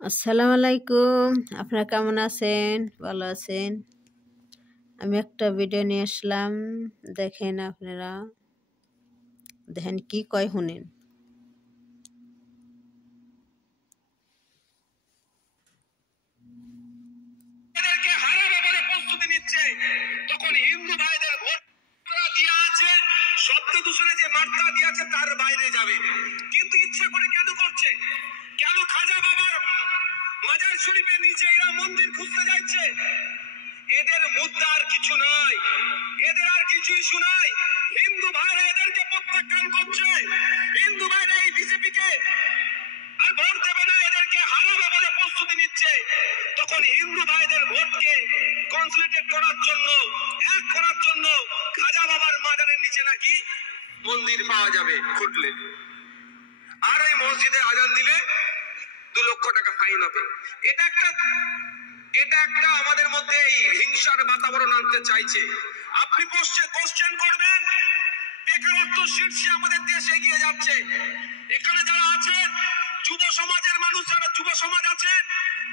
আসসালামু আলাইকুম। আপনারা কেমন আছেন? ভালো আছেন? আমি একটা ভিডিও নিয়ে আসলাম, দেখেন আপনারা। দেখেন কি কয় শুনেন। এদেরকে হারাবে বলে প্রস্তুতি নিচ্ছে, তখন হিন্দু ভাইদের ভোট দিয়ে আছে, শব্দ দূষণে যে মাত্রা দিয়েছে তার বাইরে যাবে। কিন্তু ইচ্ছা করে কেন করছে? কেন খাজা বাবার মাজার শরীফের নিচে এরা মন্দির খুঁজতে যাচ্ছে? এদের মুদ্রা আর কিছু নয়, এদের আর কিছু ইস্যু নয়। হিন্দু ভাইরা এদেরকে প্রত্যাখ্যান করছে। হিন্দু ভাইরা এই বিজেপিকে আর ভোট দেবে না, এদেরকে হারাবে বলে প্রস্তুতি নিচ্ছে। তখন হিন্দু ভাইদের ভোটকে কনসলিডেট করার জন্য, এক করার জন্য খাজা বাবার মাজারের নিচে নাকি মন্দির পাওয়া যাবে খুঁজলে। আর ওই মসজিদে আজান দিলে 2 লক্ষ টাকা ফাইন হবে। এটা একটা আমাদের মধ্যে এই হিংসার বাতাবরণ আনতে চাইছে। আপনি কোশ্চেন করবেন, বেকারত্ব শীর্ষে আমাদের দেশ এগিয়ে যাচ্ছে। এখানে যারা আছেন যুব সমাজের মানুষ, যারা যুব সমাজ আছেন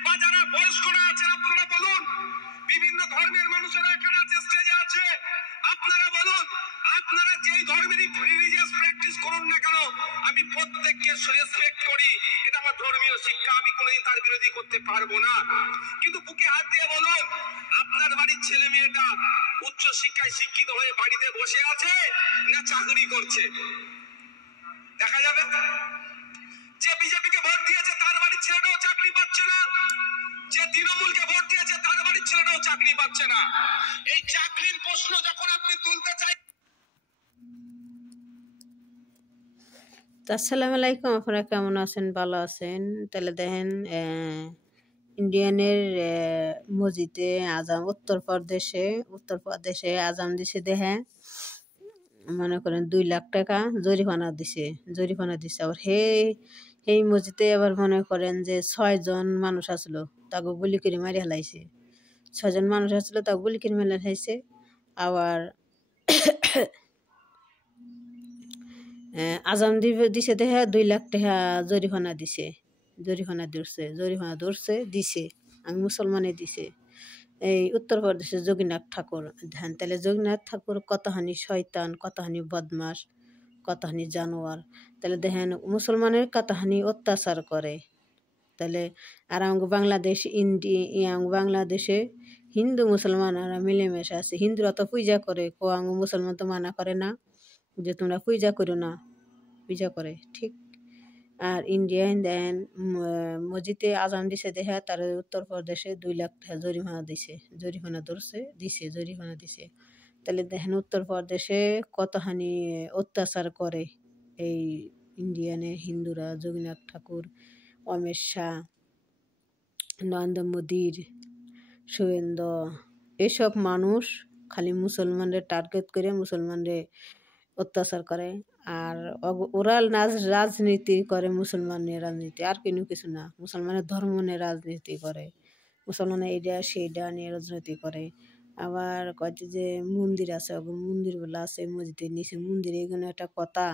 বা যারা বয়স্করা আছেন, আপনারা বলুন। বিভিন্ন ধর্মের মানুষেরা এখানে আছে, স্টেজে আছে, আপনারা বলুন। আপনারা যেই ধর্মেরই রিলিজিয়াস প্র্যাকটিস করুন না কেন, আমি প্রত্যেককে রেসপেক্ট করি। এটা আমার ধর্মীয় শিক্ষা, আমি কোনোদিন তার বিরোধী করতে পারবো না। কিন্তু বুকে হাত দিয়ে বলুন, আপনার বাড়ির ছেলে মেয়েটা উচ্চ শিক্ষায় শিক্ষিত হয়ে বাড়িতে বসে আছে না চাকরি করছে? দেখা যাবে। যে বিজেপিকে ভোট দিয়েছে তার বাড়ির ছেলেটাও চাকরি পাচ্ছে না, যে তৃণমূলকে ভোট দিয়েছে তার বাড়ির ছেলেটাও চাকরি পাচ্ছে না। এই চাকরির প্রশ্ন যখন আপনি তুলতে চাই। আসসালামু আলাইকুম। আপনারা কেমন আছেন? ভালো আছেন? তাহলে দেখেন, ইন্ডিয়ানের মসজিদে আজান, উত্তরপ্রদেশে আজান দিছে। দেখেন, মনে করেন 2 লাখ টাকা জরিমানা দিছে। আবার সেই মসজিদে আবার মনে করেন যে 6 জন মানুষ আসলো, তাকে গুলি করে মারি হেলাইছে। 6 জন মানুষ আসলো, তাকে গুলি করে মারি হেলাইছে। আবার আজান দিছে দেখে 2 লাখ টাকা জরিমানা দিছে। আমি মুসলমানে দিছে। এই উত্তরপ্রদেশের যোগীনাথ ঠাকুর। ধ্যান, তাহলে যোগীনাথ ঠাকুর কতখানি শয়তান, কতখানি বদমাস, কতখানি জানোয়ার। তাহলে দেখেন মুসলমানের কতখানি অত্যাচার করে। তাহলে আর আমাকে বাংলাদেশে হিন্দু মুসলমানরা মিলেমিশে আছে। হিন্দুরা তো পূজা করে, মুসলমান তো মানা করে না যে তোমরা পূজা করো না, পূজা করে ঠিক। আর ইন্ডিয়ান দেন মসজিদে আজান দিছে দেখে তার উত্তরপ্রদেশে 2 লাখ টাকা জরিমানা দিছে। তাহলে দেখেন উত্তরপ্রদেশে কতখানি অত্যাচার করে এই ইন্ডিয়ানের হিন্দুরা। যোগীনাথ ঠাকুর, অমিত শাহ, নরেন্দ্র মোদীর, শুভেন্দু, এসব মানুষ খালি মুসলমানদের টার্গেট করে মুসলমানদের অত্যাচার করে। আর ওরা রাজনীতি করে, মুসলমানের রাজনীতি, আর কিছু না। মুসলমানের ধর্ম নিয়ে রাজনীতি করে, মুসলমানের এটা সেইটা নিয়ে রাজনীতি করে। আবার কয়েছে যে মন্দির আছে, মন্দিরগুলো আছে মসজিদের নিচে। মন্দির এগুলো একটা কথা,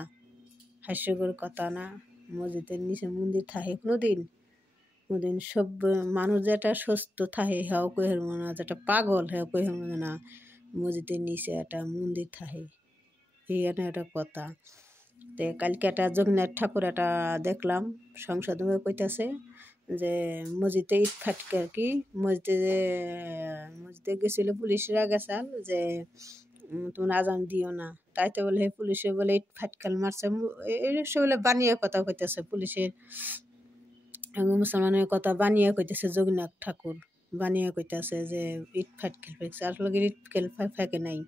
হাস্যকর কথা না? মসজিদের নিচে মন্দির থাকে কোনোদিন? সব মানুষ যেটা সুস্থ থাকে হেও কইর না, যেটা পাগল হেও কইর না মসজিদের নিচে একটা মন্দির থাকে। এইখানে একটা কথা। তো কালকে একটা যোগীনাথ ঠাকুর একটা দেখলাম সংসদে কইতাছে যে মসজিদে ইট ফাটকে আর কি, মসজিদে গেছিল, পুলিশরা গেছাল যে তোমরা আজান দিও না। তাইতে বলে পুলিশে বলে ইট ফাটকাল মারছে। সে বলে বানিয়ে কথা কইতেছে, পুলিশের মুসলমানের কথা বানিয়ে কইতেছে। যোগীনাথ ঠাকুর বানিয়ে কইতেছে যে ইট ফাটকেল ফেঁকছে, আসলে ইট ফেঁকে নাই।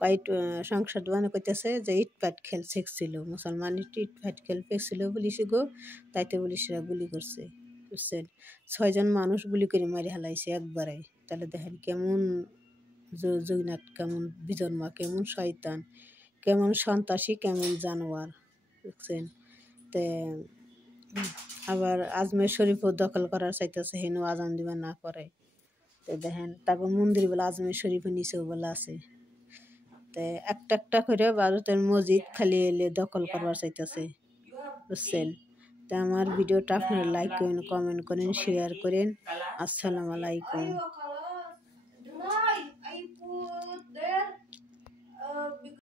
কয়েক সংসদ মানে কইতেছে যে ইট ফাটকেল শেখছিল, মুসলমান ইট ফাটকেল ফেঁকছিল পুলিশে গো, তাইতে পুলিশরা গুলি করছে, বুঝছেন? 6 জন মানুষ গুলি করে মারি হেলাইছে একবারে। তাহলে দেখেন কেমন যোগীনাথ, কেমন বিজন্মা, কেমন শয়তান, কেমন সন্ত্রাসী, কেমন জানোয়ার, বুঝছেন? তে আবার আজমের শরীফও দখল করার চাইতেছে, হেনও আজান দিবা না করে। তো দেখেন তারপর মন্দির বলে আজমের শরীফের নিচেও বলে আছে। তো একটা করে ভারতের মসজিদ খালি এলে দখল করবার চাইতেছে, বুঝছেন? তা আমার ভিডিওটা আপনারা লাইক করেন, কমেন্ট করেন, শেয়ার করেন। আসসালামু আলাইকুম।